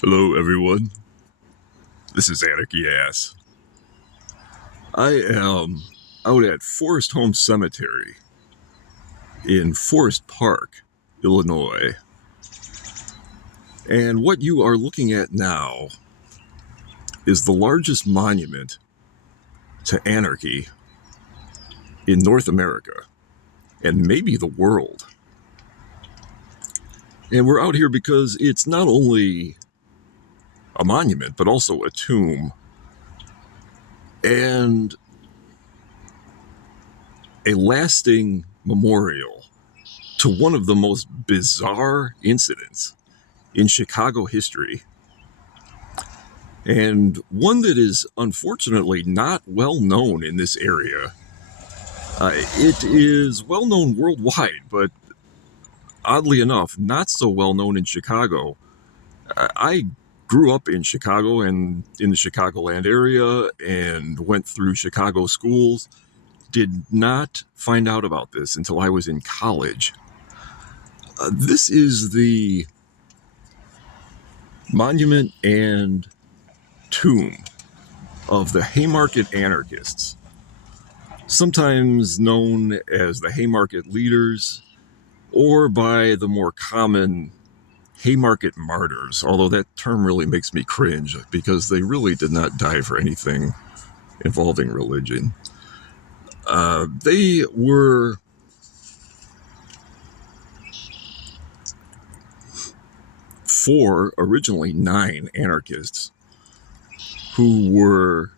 Hello, everyone. This is Anarchist. I am out at Forest Home Cemetery in Forest Park, Illinois. And what you are looking at now is the largest monument to anarchy in North America and maybe the world. And we're out here because it's not only a monument, but also a tomb and a lasting memorial to one of the most bizarre incidents in Chicago history, and one that is unfortunately not well known in this area. It is well known worldwide, but oddly enough, not so well known in Chicago. I grew up in Chicago and in the Chicagoland area and went through Chicago schools. Did not find out about this until I was in college. This is the monument and tomb of the Haymarket Anarchists, sometimes known as the Haymarket Leaders, or by the more common Haymarket Martyrs, although that term really makes me cringe because they really did not die for anything involving religion. They were originally 9 anarchists who were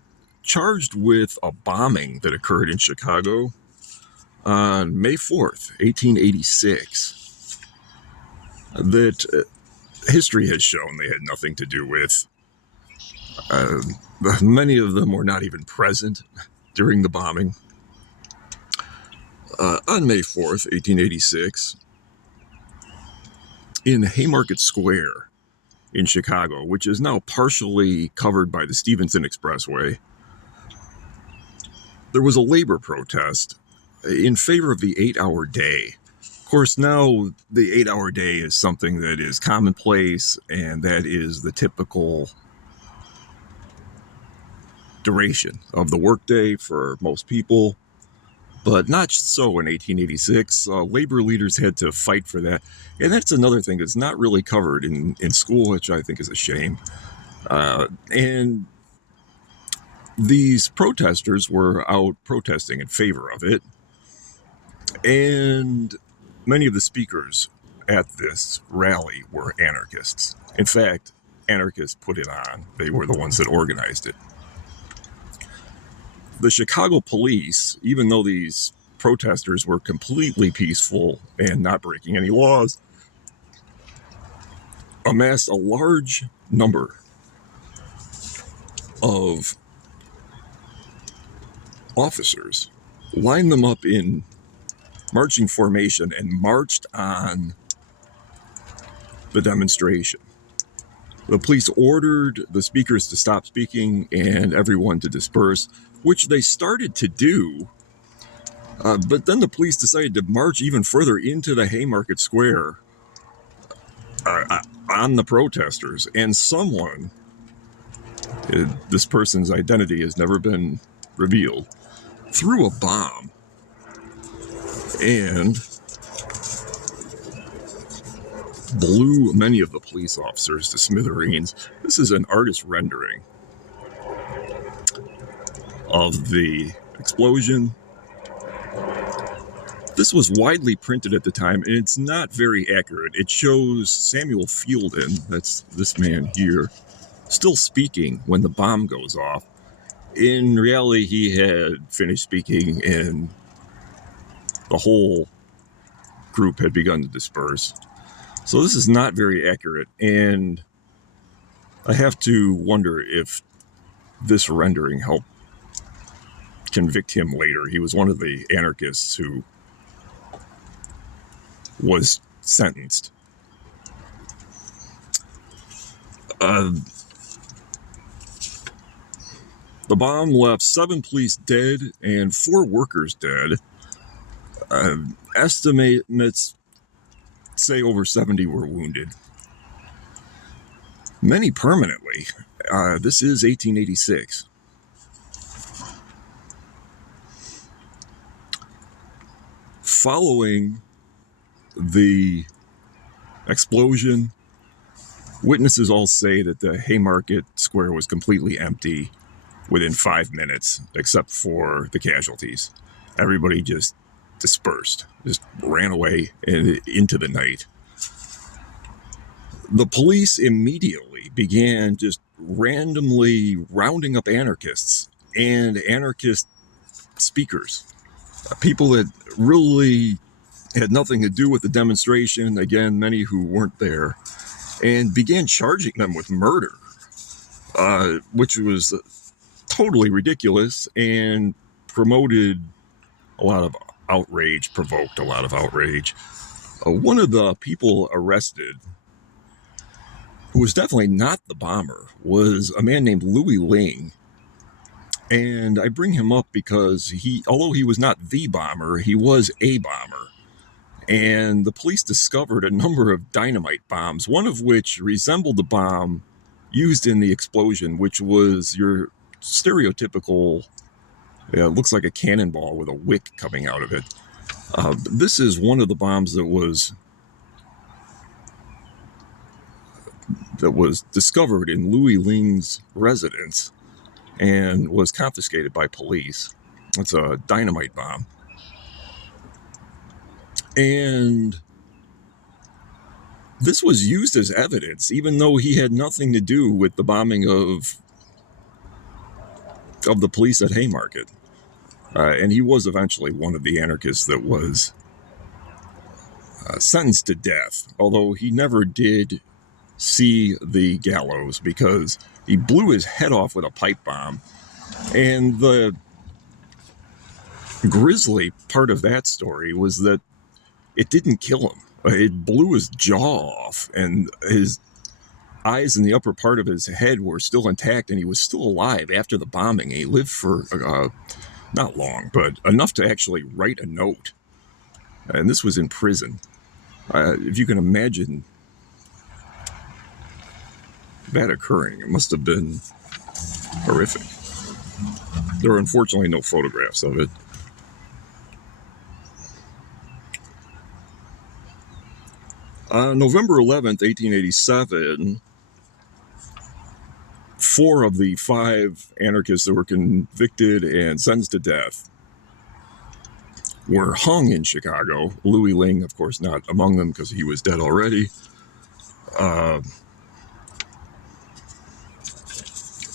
charged with a bombing that occurred in Chicago on May 4th, 1886, that history has shown they had nothing to do with. Many of them were not even present during the bombing. On May 4th, 1886, in Haymarket Square in Chicago, which is now partially covered by the Stevenson Expressway, there was a labor protest in favor of the 8-hour day. Of course, now the 8-hour day is something that is commonplace, and that is the typical duration of the workday for most people, but not so in 1886. Labor leaders had to fight for that, and that's another thing that's not really covered in school, which I think is a shame. And these protesters were out protesting in favor of it, and many of the speakers at this rally were anarchists. In fact, anarchists put it on. They were the ones that organized it. The Chicago police, even though these protesters were completely peaceful and not breaking any laws, amassed a large number of officers, lined them up in marching formation, and marched on the demonstration. The police ordered the speakers to stop speaking and everyone to disperse, which they started to do. But then the police decided to march even further into the Haymarket Square on the protesters. And someone, this person's identity has never been revealed, threw a bomb and blew many of the police officers to smithereens. This is an artist rendering of the explosion. This was widely printed at the time, and it's not very accurate. It shows Samuel Fielden, that's this man here, still speaking when the bomb goes off. In reality, he had finished speaking, and the whole group had begun to disperse. So this is not very accurate, and I have to wonder if this rendering helped convict him later. He was one of the anarchists who was sentenced. The bomb left 7 police dead and 4 workers dead. Estimates say over 70 were wounded. many permanently. This is 1886. Following the explosion, witnesses all say that the Haymarket Square was completely empty within 5 minutes, except for the casualties. Everybody just dispersed, just ran away into the night. The police immediately began just randomly rounding up anarchists and anarchist speakers, people that really had nothing to do with the demonstration, again, many who weren't there, and began charging them with murder, which was totally ridiculous and promoted a lot of outrage, provoked a lot of outrage. One of the people arrested, who was definitely not the bomber, was a man named Louis Ling. And I bring him up because although he was not the bomber, he was a bomber. And the police discovered a number of dynamite bombs, one of which resembled the bomb used in the explosion, which was your stereotypical, looks like a cannonball with a wick coming out of it. This is one of the bombs that was discovered in Louis Ling's residence and was confiscated by police. It's a dynamite bomb. And this was used as evidence, even though he had nothing to do with the bombing of the police at Haymarket. And he was eventually one of the anarchists that was sentenced to death, although he never did see the gallows because he blew his head off with a pipe bomb. And the grisly part of that story was that it didn't kill him. It blew his jaw off, and his eyes and the upper part of his head were still intact, and he was still alive after the bombing. He lived for not long, but enough to actually write a note. And this was in prison. If you can imagine that occurring, it must have been horrific. There are unfortunately no photographs of it. On November 11th, 1887, 4 of the 5 anarchists that were convicted and sentenced to death were hung in Chicago. Louis Ling, of course, not among them because he was dead already.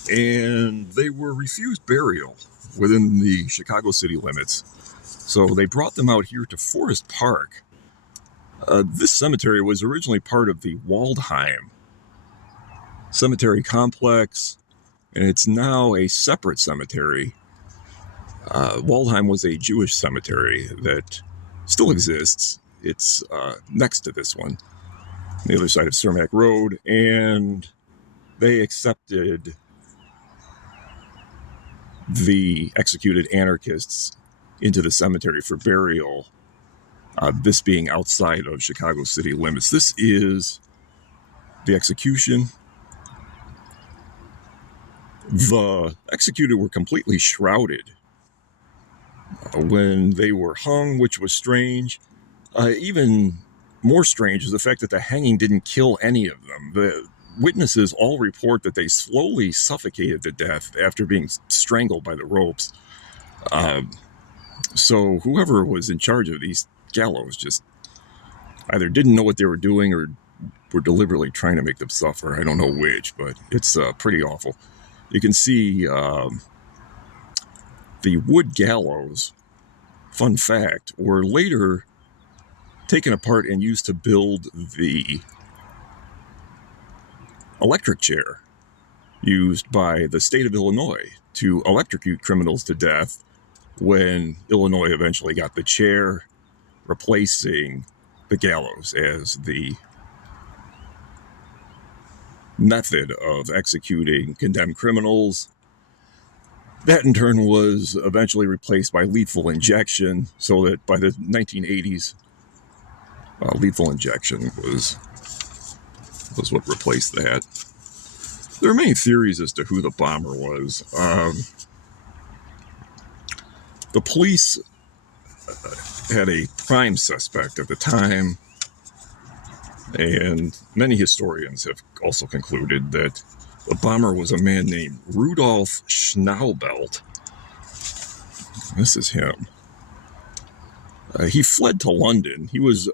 And they were refused burial within the Chicago city limits. So they brought them out here to Forest Park. This cemetery was originally part of the Waldheim cemetery complex, and it's now a separate cemetery. Waldheim was a Jewish cemetery that still exists. It's next to this one, on the other side of Cermak Road, and they accepted the executed anarchists into the cemetery for burial, this being outside of Chicago city limits. This is the execution. The executed were completely shrouded when they were hung, which was strange. Even more strange is the fact that the hanging didn't kill any of them. The witnesses all report that they slowly suffocated to death after being strangled by the ropes. So whoever was in charge of these gallows just either didn't know what they were doing or were deliberately trying to make them suffer. I don't know which, but it's pretty awful. You can see the wood gallows, fun fact, were later taken apart and used to build the electric chair used by the state of Illinois to electrocute criminals to death when Illinois eventually got the chair, replacing the gallows as the method of executing condemned criminals. That in turn was eventually replaced by lethal injection, so that by the 1980s, lethal injection was what replaced that. There are many theories as to who the bomber was. The police had a prime suspect at the time, and many historians have also concluded that the bomber was a man named Rudolf Schnaubelt. This is him. He fled to London. He was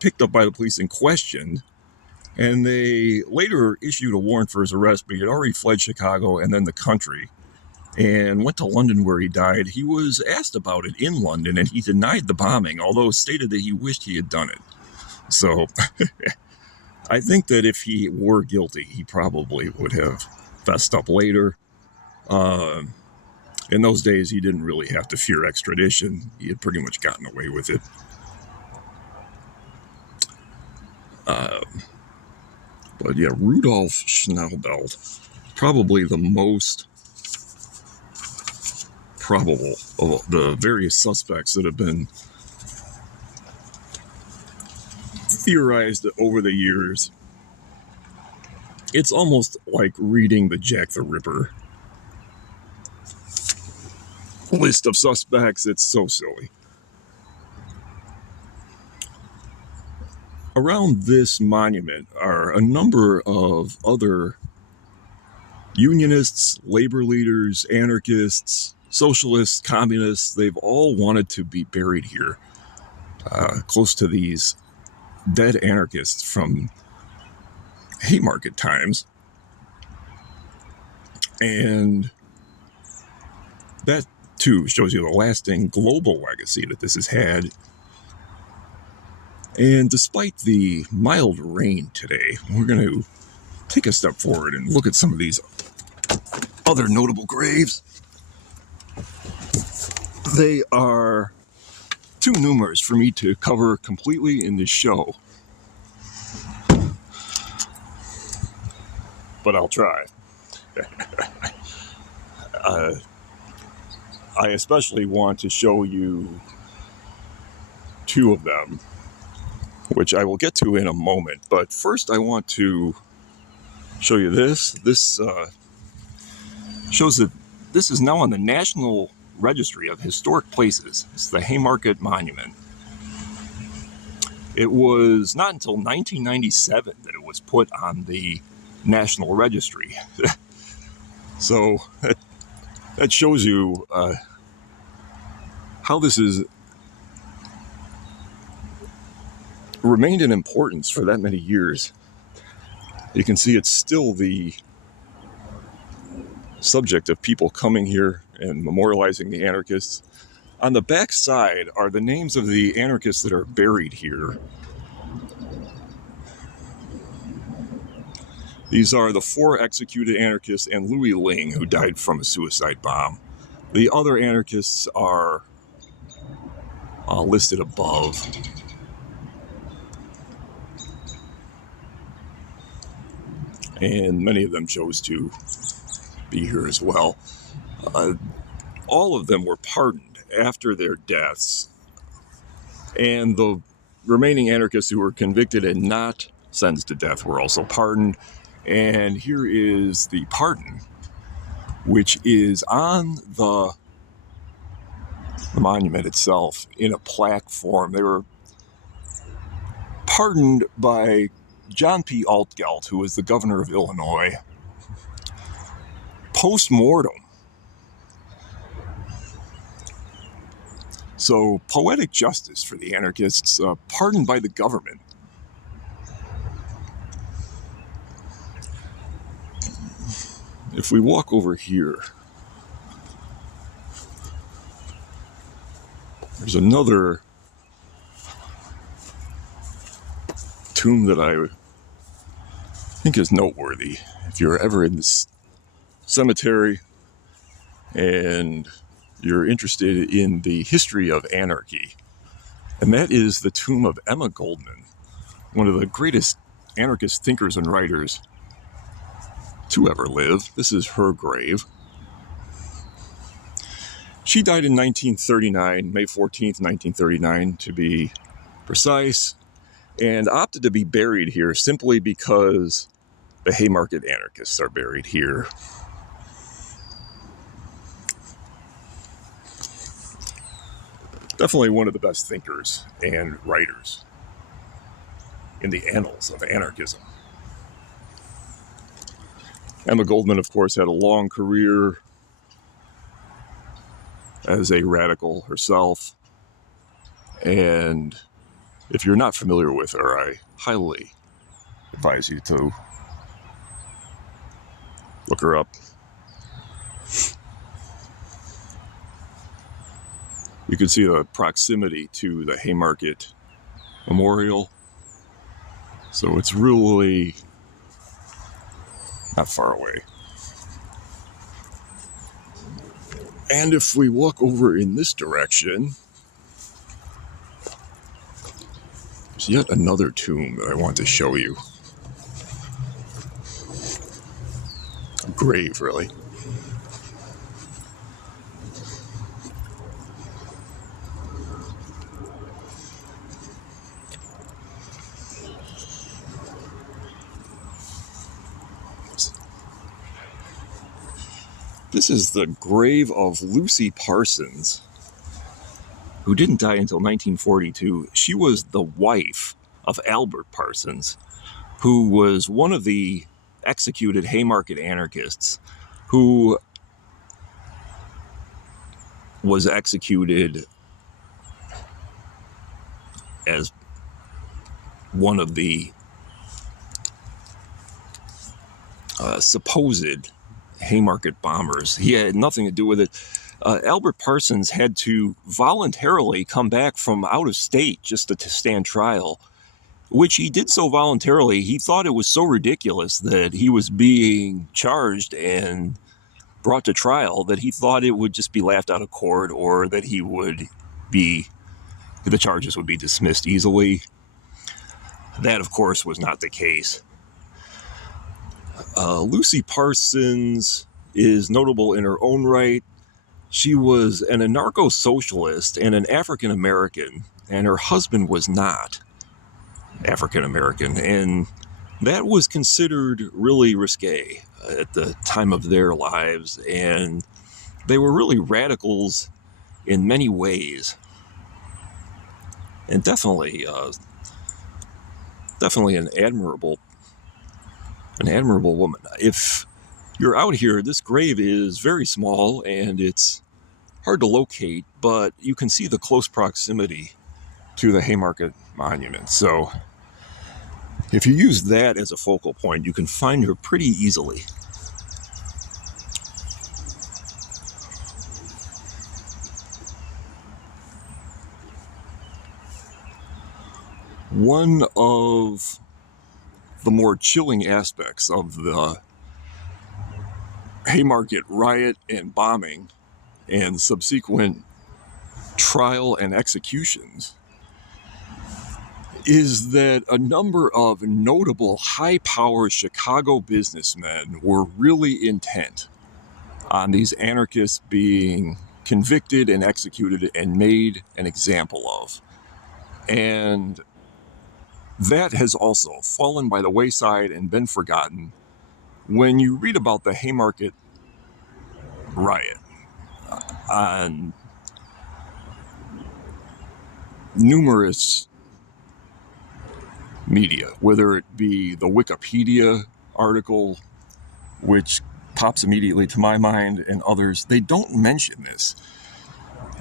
picked up by the police and questioned, and they later issued a warrant for his arrest, but he had already fled Chicago and then the country and went to London, where he died. He was asked about it in London, and he denied the bombing, although stated that he wished he had done it. So I think that if he were guilty, he probably would have fessed up later. In those days, he didn't really have to fear extradition. He had pretty much gotten away with it. But yeah, Rudolf Schnaubelt, probably the most probable of the various suspects that have been theorized over the years. It's almost like reading the Jack the Ripper list of suspects. It's so silly. Around this monument are a number of other unionists, labor leaders, anarchists, socialists, communists. They've all wanted to be buried here, close to these dead anarchists from Haymarket times. And that, too, shows you the lasting global legacy that this has had. And despite the mild rain today, we're going to take a step forward and look at some of these other notable graves. They are too numerous for me to cover completely in this show, but I'll try. I especially want to show you two of them, which I will get to in a moment. But first, I want to show you this. This shows that this is now on the National Registry of Historic Places. It's the Haymarket Monument. It was not until 1997 that it was put on the National Registry. So that shows you how this has remained in importance for that many years. You can see it's still the subject of people coming here and memorializing the anarchists. On the back side are the names of the anarchists that are buried here. These are the 4 executed anarchists and Louis Ling, who died from a suicide bomb. The other anarchists are listed above. And many of them chose to be here as well. All of them were pardoned after their deaths, and the remaining anarchists who were convicted and not sentenced to death were also pardoned. And here is the pardon, which is on the monument itself in a plaque form. They were pardoned by John P. Altgeld, who was the governor of Illinois, post-mortem. So, poetic justice for the anarchists, pardoned by the government. If we walk over here, there's another tomb that I think is noteworthy. If you're ever in this cemetery and you're interested in the history of anarchy, and that is the tomb of Emma Goldman, one of the greatest anarchist thinkers and writers to ever live. This is her grave. She died in 1939, May 14th, 1939, to be precise, and opted to be buried here simply because The Haymarket Anarchists are buried here. Definitely one of the best thinkers and writers in the annals of anarchism. Emma Goldman, of course, had a long career as a radical herself. And if you're not familiar with her, I highly advise you to look her up. You can see the proximity to the Haymarket Memorial. So it's really not far away. And if we walk over in this direction, there's yet another tomb that I want to show you. A grave, really. This is the grave of Lucy Parsons, who didn't die until 1942. She was the wife of Albert Parsons, who was one of the executed Haymarket anarchists, who was executed as one of the supposed Haymarket bombers. He had nothing to do with it. Albert Parsons had to voluntarily come back from out of state just to stand trial, which he did so voluntarily. He thought it was so ridiculous that he was being charged and brought to trial that he thought it would just be laughed out of court, or that the charges would be dismissed easily. That, of course, was not the case. Lucy Parsons is notable in her own right. She was an anarcho-socialist and an African-American, and her husband was not African-American, and that was considered really risque at the time of their lives, and they were really radicals in many ways, and definitely an admirable woman. If you're out here, this grave is very small and it's hard to locate, but you can see the close proximity to the Haymarket Monument. So if you use that as a focal point, you can find her pretty easily. One of the more chilling aspects of the Haymarket riot and bombing and subsequent trial and executions is that a number of notable high-powered Chicago businessmen were really intent on these anarchists being convicted and executed and made an example of. And that has also fallen by the wayside and been forgotten when you read about the Haymarket riot on numerous media, whether it be the Wikipedia article, which pops immediately to my mind, and others. They don't mention this.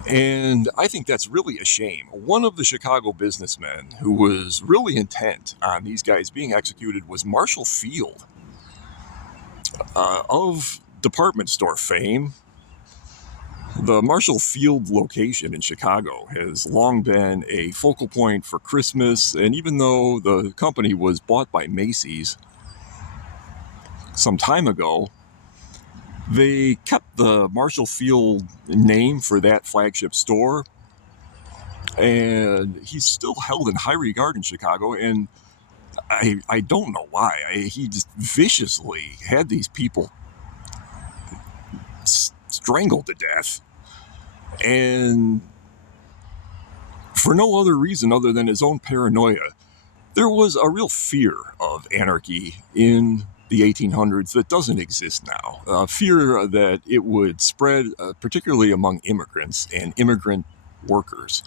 And I think that's really a shame. One of the Chicago businessmen who was really intent on these guys being executed was Marshall Field, of department store fame. The Marshall Field location in Chicago has long been a focal point for Christmas, and even though the company was bought by Macy's some time ago, they kept the Marshall Field name for that flagship store, and he's still held in high regard in Chicago, and I don't know why. He just viciously had these people strangled to death, and for no other reason other than his own paranoia. There was a real fear of anarchy in the 1800s that doesn't exist now. Fear that it would spread, particularly among immigrants and immigrant workers,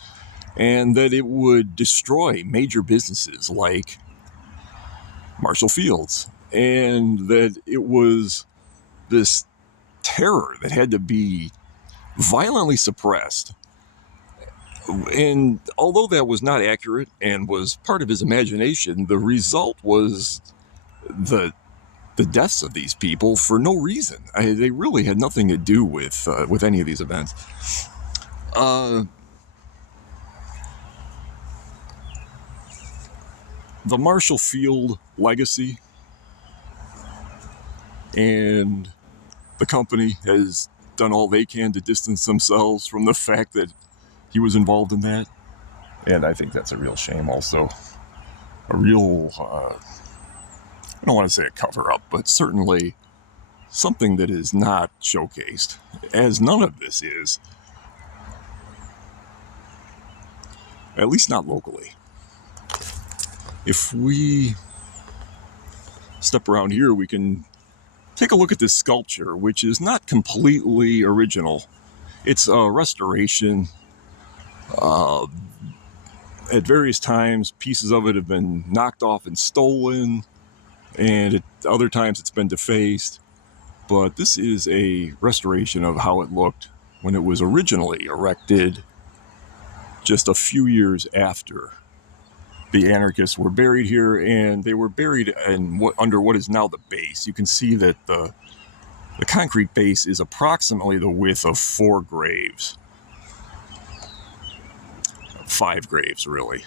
and that it would destroy major businesses like Marshall Fields, and that it was this terror that had to be violently suppressed. And although that was not accurate and was part of his imagination, the result was the deaths of these people for no reason. They really had nothing to do with any of these events. The Marshall Field legacy and the company has done all they can to distance themselves from the fact that he was involved in that. And I think that's a real shame also. A real, I don't want to say a cover-up, but certainly something that is not showcased, as none of this is. At least not locally. If we step around here, we can take a look at this sculpture, which is not completely original. It's a restoration. At various times, pieces of it have been knocked off and stolen, and at other times it's been defaced. But this is a restoration of how it looked when it was originally erected just a few years after the Anarchists were buried here, and they were buried under what is now the base. You can see that the concrete base is approximately the width of 4 graves. 5 graves, really.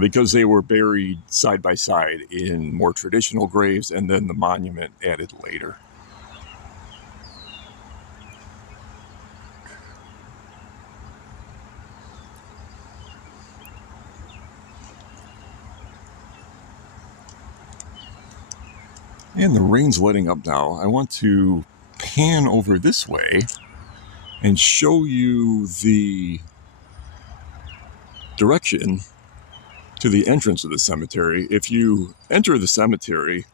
Because they were buried side by side in more traditional graves, and then the monument added later. And the rain's letting up now. I want to pan over this way and show you the direction to the entrance of the cemetery. If you enter the cemetery,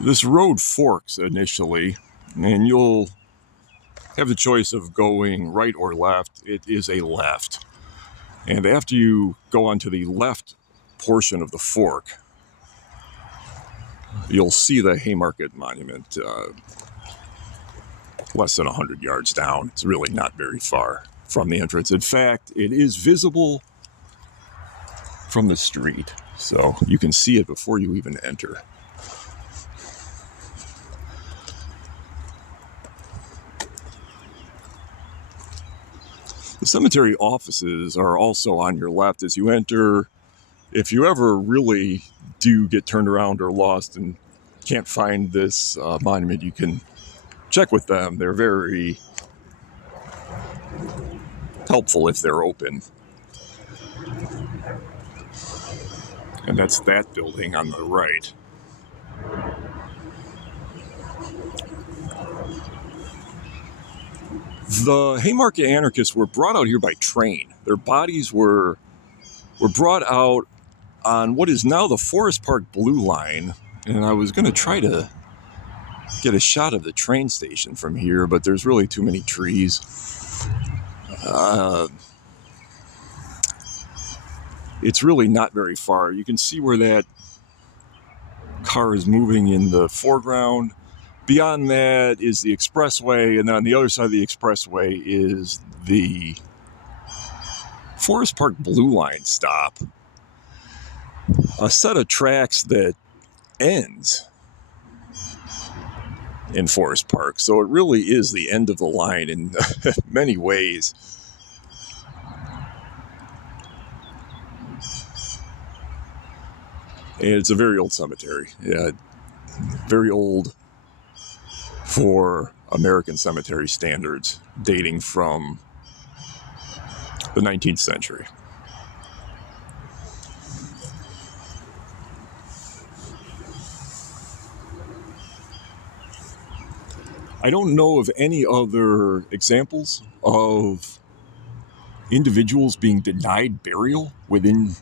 this road forks initially, and you'll have the choice of going right or left. It is a left. And after you go onto the left portion of the fork, you'll see the Haymarket Monument less than 100 yards down. It's really not very far from the entrance. In fact, it is visible from the street, so you can see it before you even enter. The cemetery offices are also on your left as you enter. If you ever really do get turned around or lost and can't find this monument, you can check with them. They're very helpful if they're open. And that's that building on the right. The Haymarket Anarchists were brought out here by train. Their bodies were brought out on what is now the Forest Park Blue Line. And I was going to try to get a shot of the train station from here, but there's really too many trees. It's really not very far. You can see where that car is moving in the foreground. Beyond that is the expressway, and then on the other side of the expressway is the Forest Park Blue Line stop. A set of tracks that ends in Forest Park. So it really is the end of the line in many ways. And it's a very old cemetery. Yeah, very old for American cemetery standards, dating from the 19th century. I don't know of any other examples of individuals being denied burial within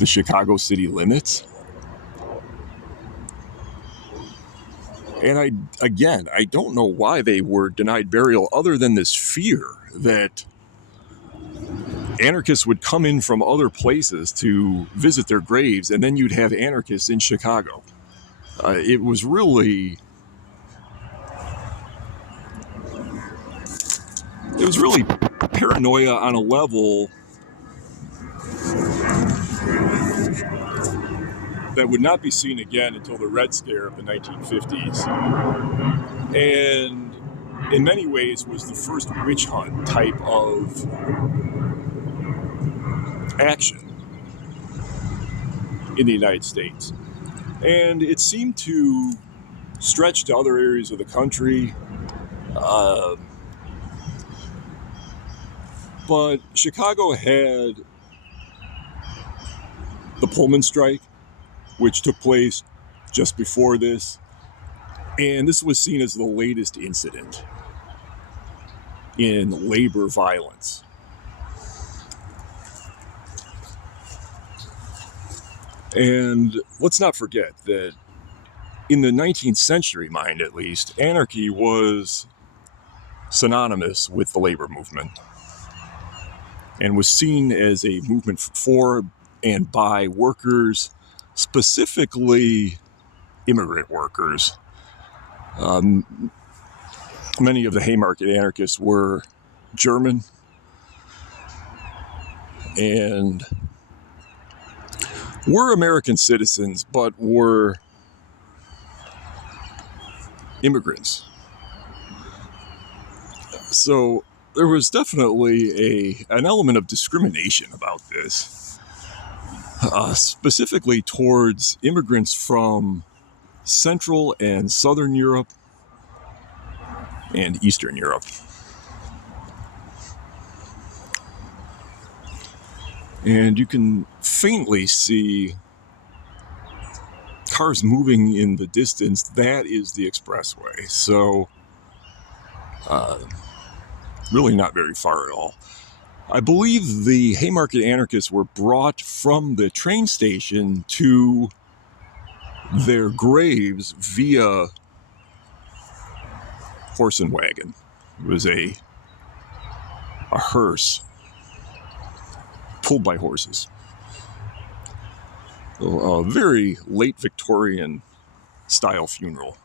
the Chicago city limits. And I don't know why they were denied burial other than this fear that anarchists would come in from other places to visit their graves, and then you'd have anarchists in Chicago. It was really paranoia on a level that would not be seen again until the Red Scare of the 1950s. And in many ways was the first witch hunt type of action in the United States. And it seemed to stretch to other areas of the country. But Chicago had the Pullman Strike, which took place just before this. And this was seen as the latest incident in labor violence. And let's not forget that in the 19th century mind, at least, anarchy was synonymous with the labor movement and was seen as a movement for and by workers, specifically immigrant workers. Many of the Haymarket anarchists were German and were American citizens, but were immigrants. So there was definitely an element of discrimination about this, specifically towards immigrants from Central and Southern Europe and Eastern Europe. And you can faintly see cars moving in the distance. That is the expressway. So, really not very far at all. I believe the Haymarket anarchists were brought from the train station to their graves via horse and wagon. It was a hearse pulled by horses. A very late Victorian style funeral.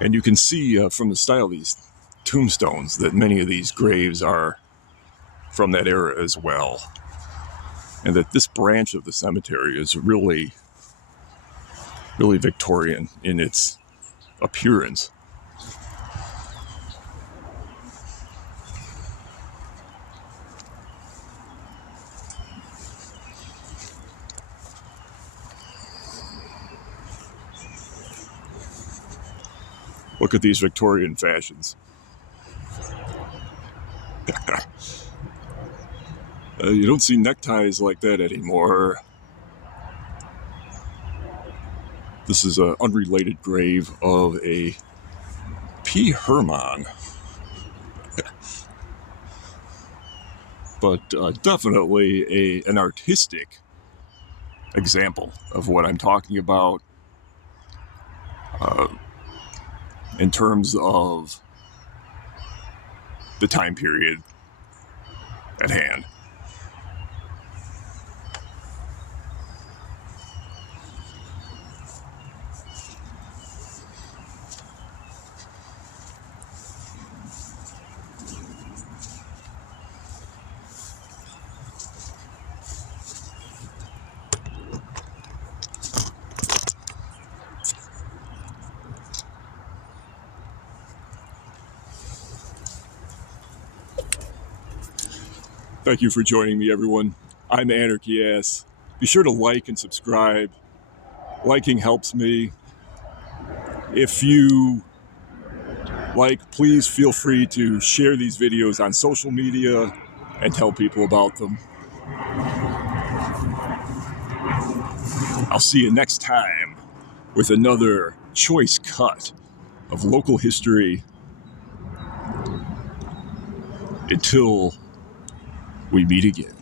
And you can see from the style of these tombstones that many of these graves are from that era as well. And that this branch of the cemetery is really, really Victorian in its appearance. Look at these Victorian fashions. You don't see neckties like that anymore. This is an unrelated grave of a P. Herman. But definitely an artistic example of what I'm talking about in terms of the time period at hand. Thank you for joining me, everyone. I'm Anarchist. Be sure to like and subscribe. Liking helps me. If you like, please feel free to share these videos on social media and tell people about them. I'll see you next time with another choice cut of local history. Until we meet again.